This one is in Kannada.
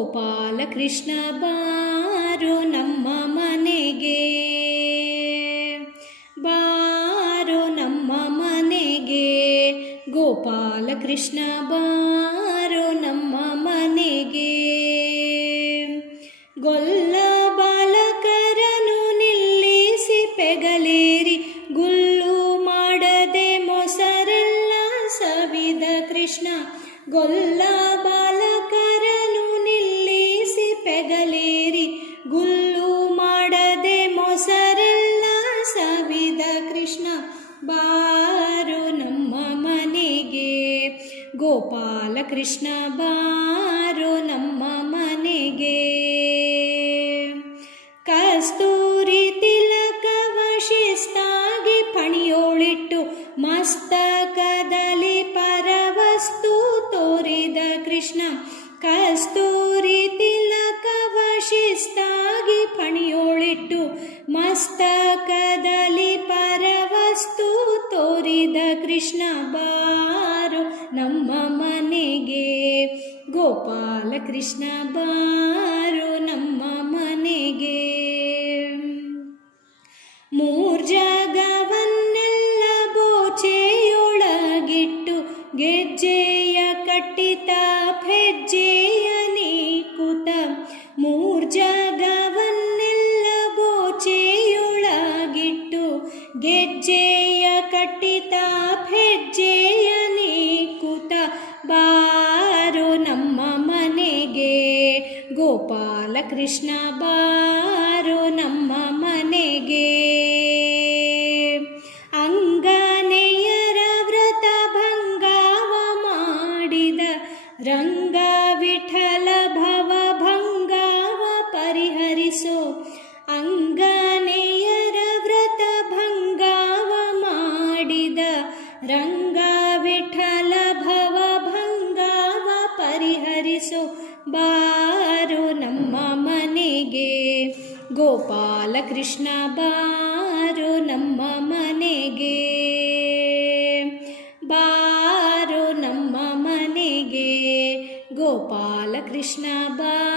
ಗೋಪಾಲ ಕೃಷ್ಣ ಬಾರೋ ನಮ್ಮ ಮನೆಗೆ. ಬಾರೋ ನಮ್ಮ ಮನೆಗೆ. ಗೋಪಾಲ ಕೃಷ್ಣ ಬಾರೋ ನಮ್ಮ ಮನೆಗೆ. ಗೊಲ್ಲ ಬಾಲಕರನು ನಿಲ್ಲಿಸಿ ಪೆಗಲೇರಿ, ಗುಲ್ಲು ಮಾಡದೆ ಮೊಸರೆಲ್ಲ ಸವಿದ ಕೃಷ್ಣ. ಗೊಲ್ಲ ಬಾಲಕರನು ಸವಿದ ಕೃಷ್ಣ, ಬಾರು ನಮ್ಮ ಮನೆಗೆ. ಗೋಪಾಲ ಕೃಷ್ಣ, ಬಾರು ನಮ್ಮ ಮನೆಗೆ. ಕಸ್ತೂರಿ ತಿಲಕವ ಶಿಸ್ತಾಗಿ ಪಣಿಯೋಳಿಟ್ಟು ಮಸ್ತಕದಲ್ಲಿ ಕೃಷ್ಣ ಬಾರು ನಮ್ಮ ಮನೆಗೆ. ಗೋಪಾಲ ಕೃಷ್ಣ ಬಾರು ನಮ್ಮ ಮನೆಗೆ. ಮೂರ್ ಜಾಗವನ್ನೆಲ್ಲ ಬೋಚೆಯೊಳಗಿಟ್ಟು ಗೆಜ್ಜೆಯ ಕಟ್ಟಿತ ಹೆಜ್ಜೆಯ ನೀಕುತ ಮೂರ್ ಗೆಜ್ಜೆಯ ಕಟ್ಟಿತ ಹೆಜ್ಜೆಯ ನೀಕುತ, ಬಾರೋ ನಮ್ಮ ಮನೆಗೆ. ಗೋಪಾಲಕೃಷ್ಣ ಬಾರೋ ನಮ್ಮ ಮನೆಗೆ. ಅಂಗನೆಯರ ವ್ರತ ಭಂಗಾವ ಮಾಡಿದ ರಂಗ ರಂಗ ವಿಠಲ ಭವ ಭಂಗಾವ ಪರಿಹರಿಸು ಬಾರು ನಮ್ಮ ಮನೆಗೆ. ಗೋಪಾಲ ಕೃಷ್ಣ ಬಾರು ನಮ್ಮ ಮನೆಗೆ. ಬಾರು ನಮ್ಮ ಮನೆಗೆ. ಗೋಪಾಲ ಕೃಷ್ಣ ಬಾ